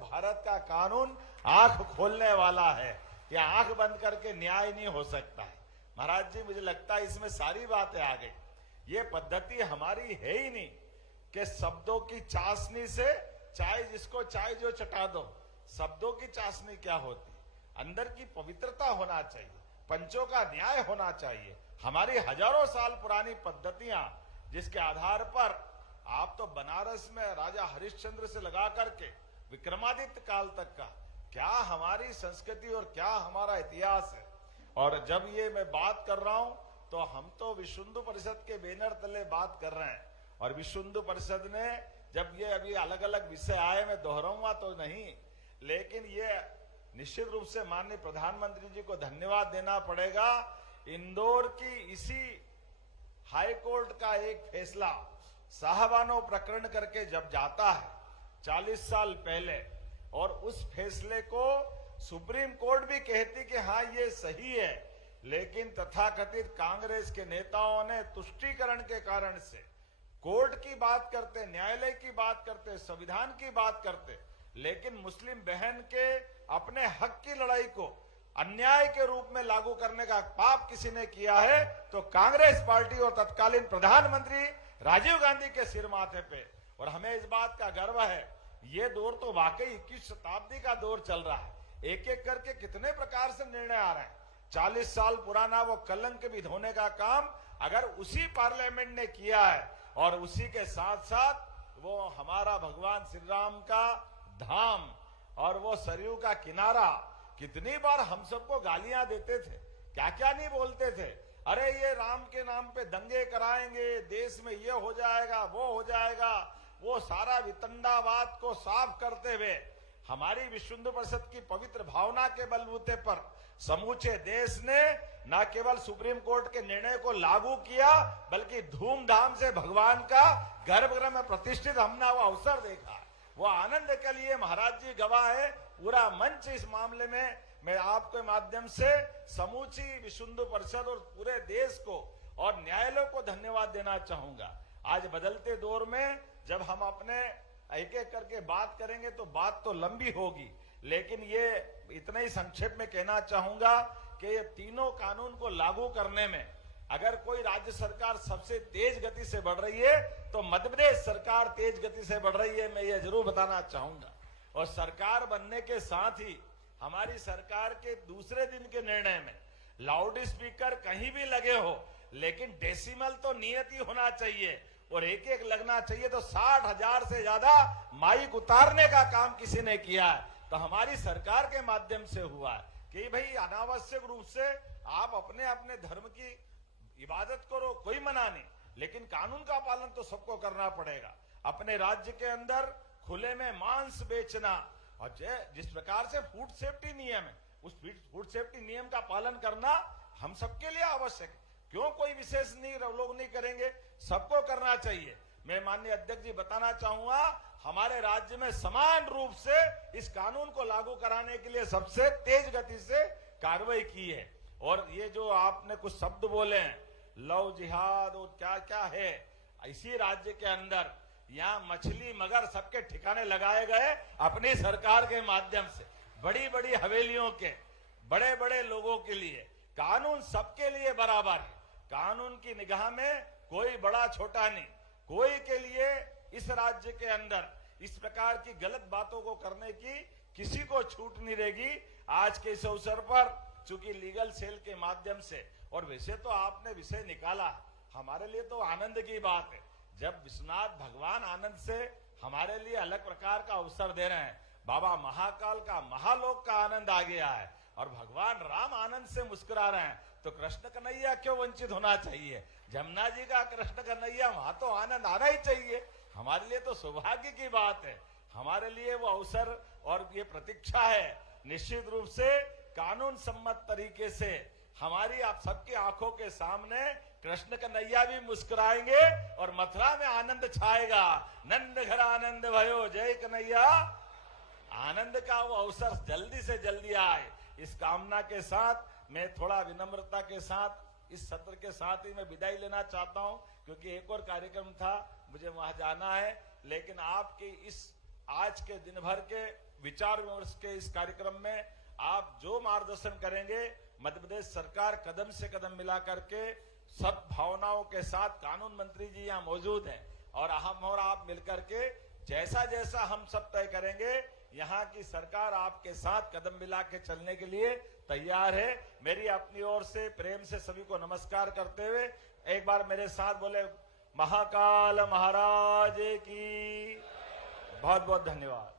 भारत का कानून आंख खोलने वाला है। ये आंख बंद करके न्याय नहीं हो सकता है। महाराज जी, मुझे लगता है इसमें सारी बातें आ गई। ये पद्धति हमारी है ही नहीं कि शब्दों की चाशनी से चाय जिसको चाय जो चटा दो। शब्दों की चाशनी क्या होती? अंदर की पवित्रता होना चाहिए, पंचों का न्याय होना चाहिए। हमारी हजारों साल पुरानी पद्धतियां जिसके आधार पर आप तो बनारस में राजा हरिश्चंद्र से लगा करके विक्रमादित्य काल तक का क्या हमारी संस्कृति और क्या हमारा इतिहास है। और जब ये मैं बात कर रहा हूं तो हम तो विश्व हिंदू परिषद के बैनर तले बात कर रहे हैं। और विश्व हिंदू परिषद ने जब ये अभी अलग अलग विषय आए, मैं दोहराऊंगा तो नहीं, लेकिन ये निश्चित रूप से माननीय प्रधानमंत्री जी को धन्यवाद देना पड़ेगा। इंदौर की इसी हाई कोर्ट का एक फैसला साहबानो प्रकरण करके जब जाता है 40 साल पहले, और उस फैसले को सुप्रीम कोर्ट भी कहती कि हाँ ये सही है, लेकिन तथाकथित कांग्रेस के नेताओं ने तुष्टीकरण के कारण से कोर्ट की बात करते, न्यायालय की बात करते, संविधान की बात करते, लेकिन मुस्लिम बहन के अपने हक की लड़ाई को अन्याय के रूप में लागू करने का पाप किसी ने किया है तो कांग्रेस पार्टी और तत्कालीन प्रधानमंत्री राजीव गांधी के सिर माथे पे। और हमें इस बात का गर्व है, ये दौर तो वाकई 21 शताब्दी का दौर चल रहा है। एक एक करके कितने प्रकार से निर्णय आ रहे हैं। 40 साल पुराना वो कलंक भी धोने का काम अगर उसी पार्लियामेंट ने किया है, और उसी के साथ साथ वो हमारा भगवान श्री राम का धाम और वो सरयू का किनारा, कितनी बार हम सबको गालियां देते थे, क्या क्या नहीं बोलते थे। अरे ये राम के नाम पे दंगे कराएंगे, देश में ये हो जाएगा, वो हो जाएगा। वो सारा वितंडावाद को साफ करते हुए हमारी विश्व हिंदू परिषद की पवित्र भावना के बलबूते पर समूचे देश ने न केवल सुप्रीम कोर्ट के निर्णय को लागू किया, बल्कि धूमधाम से भगवान का गर्भगृह में प्रतिष्ठित हमने वो अवसर देखा। वो आनंद के लिए महाराज जी गवाह है। पूरा मंच इस मामले में मैं आपके माध्यम से समूची विश्व हिंदू परिषद और पूरे देश को और न्यायालयों को धन्यवाद देना चाहूंगा। आज बदलते दौर में जब हम अपने एक एक करके बात करेंगे तो बात तो लंबी होगी, लेकिन ये इतना ही संक्षेप में कहना चाहूंगा कि ये तीनों कानून को लागू करने में अगर कोई राज्य सरकार सबसे तेज गति से बढ़ रही है तो मध्य प्रदेश सरकार तेज गति से बढ़ रही है, मैं ये जरूर बताना चाहूंगा। और सरकार बनने के साथ ही हमारी सरकार के दूसरे दिन के निर्णय में लाउड स्पीकर कहीं भी लगे हो, लेकिन डेसिमल तो नियत ही होना चाहिए और एक एक लगना चाहिए। तो 60,000 से ज्यादा माइक उतारने का काम किसी ने किया है, तो हमारी सरकार के माध्यम से हुआ है कि भाई अनावश्यक रूप से आप अपने अपने धर्म की इबादत करो, कोई मना नहीं, लेकिन कानून का पालन तो सबको करना पड़ेगा। अपने राज्य के अंदर खुले में मांस बेचना और जिस प्रकार से फूड सेफ्टी नियम है, उस फूड सेफ्टी नियम का पालन करना हम सबके लिए आवश्यक है। क्यों कोई विशेष नहीं लोग नहीं करेंगे, सबको करना चाहिए। मैं माननीय अध्यक्ष जी बताना चाहूंगा, हमारे राज्य में समान रूप से इस कानून को लागू कराने के लिए सबसे तेज गति से कार्रवाई की है। और ये जो आपने कुछ शब्द बोले हैं, लव जिहाद और क्या क्या है, इसी राज्य के अंदर यहाँ मछली मगर सबके ठिकाने लगाए गए अपनी सरकार के माध्यम से। बड़ी बड़ी हवेलियों के बड़े बड़े लोगों के लिए कानून सबके लिए बराबर है। कानून की निगाह में कोई बड़ा छोटा नहीं, कोई के लिए इस राज्य के अंदर इस प्रकार की गलत बातों को करने की किसी को छूट नहीं रहेगी। आज के इस अवसर पर चूंकि लीगल सेल के माध्यम से, और वैसे तो आपने विषय निकाला, हमारे लिए तो आनंद की बात है जब विश्वनाथ भगवान आनंद से हमारे लिए अलग प्रकार का अवसर दे रहे हैं। बाबा महाकाल का महालोक का आनंद आ गया है और भगवान राम आनंद से मुस्कुरा रहे हैं, तो कृष्ण कन्हैया क्यों वंचित होना चाहिए। जमुना जी का कृष्ण कन्हैया, वहां तो आनंद आना ही चाहिए। हमारे लिए तो सौभाग्य की बात है, हमारे लिए वो अवसर और ये प्रतीक्षा है। निश्चित रूप से कानून सम्मत तरीके से हमारी आप सबकी आंखों के सामने कृष्ण कन्हैया भी मुस्कुराएंगे और मथुरा में आनंद छाएगा। नंद घर आनंद भयो, जय कन्हैया। आनंद का वो अवसर जल्दी से जल्दी आए, इस कामना के साथ मैं थोड़ा विनम्रता के साथ इस सत्र के साथ ही मैं विदाई लेना चाहता हूं, क्योंकि एक और कार्यक्रम था, मुझे वहां जाना है। लेकिन आपकी इस आज के दिन भर के विचार विमर्श के इस कार्यक्रम में आप जो मार्गदर्शन करेंगे, मध्य प्रदेश सरकार कदम से कदम मिला करके सब भावनाओं के साथ, कानून मंत्री जी यहाँ मौजूद हैं और हम और आप मिलकर के जैसा जैसा हम सब तय करेंगे, यहाँ की सरकार आपके साथ कदम मिला के चलने के लिए तैयार है। मेरी अपनी ओर से प्रेम से सभी को नमस्कार करते हुए एक बार मेरे साथ बोले महाकाल महाराज की बहुत बहुत धन्यवाद।